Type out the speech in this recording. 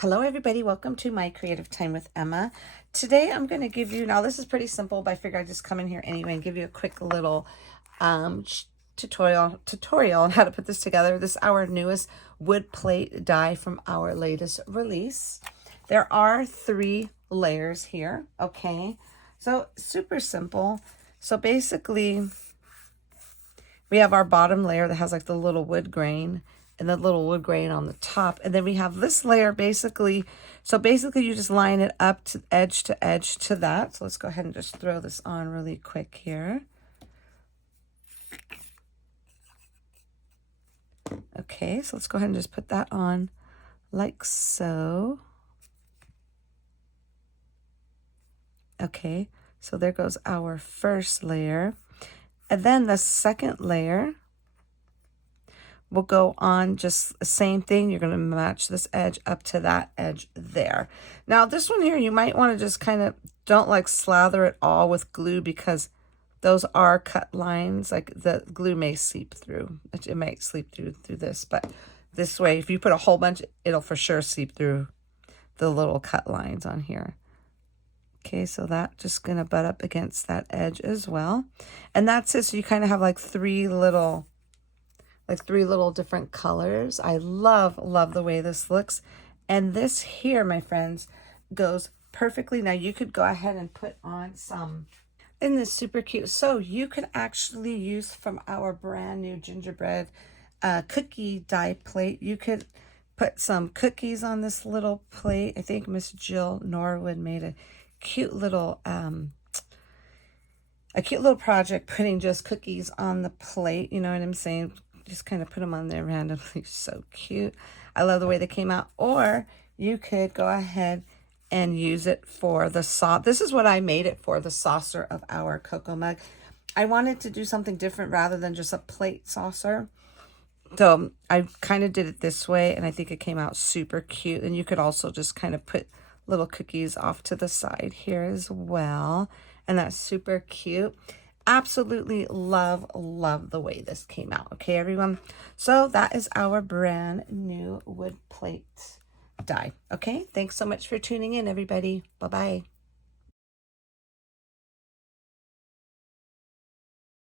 Hello everybody, welcome to my creative time with Emma. Today I'm going to give you, now this is pretty simple, but I figure I'd just come in here anyway and give you a quick little tutorial on how to put this together. This is our newest wood plate die from our latest release. There are 3 layers here, okay? So super simple. So basically we have our bottom layer that has like the little wood grain and the little wood grain on the top. And then we have this layer basically, so basically you just line it up to edge to that. So let's go ahead and just throw this on really quick here. Okay, so let's go ahead and just put that on like so. Okay, so there goes our first layer. And then the second layer will go on just the same thing. You're going to match this edge up to that edge there. Now this one here, you might want to just kind of, don't like slather it all with glue because those are cut lines. Like the glue may seep through. It might seep through this, but this way, if you put a whole bunch, it'll for sure seep through the little cut lines on here. Okay, so that just going to butt up against that edge as well. And that's it. So you kind of have like three little different colors. I love the way this looks. And this here, my friends, goes perfectly. Now you could go ahead and put on some, isn't this super cute? So you could actually use from our brand new gingerbread cookie die plate. You could put some cookies on this little plate. I think Miss Jill Norwood made a cute little project putting just cookies on the plate. You know what I'm saying? Just kind of put them on there randomly. So cute. I love the way they came out. Or you could go ahead and use it for the sauce. This is what I made it for, the saucer of our cocoa mug. I wanted to do something different rather than just a plate saucer. So I kind of did it this way, and I think it came out super cute. And you could also just kind of put little cookies off to the side here as well. And that's super cute. Absolutely love the way this came out. Okay, everyone. So that is our brand new wood plate die. Okay, thanks so much for tuning in, everybody. Bye-bye.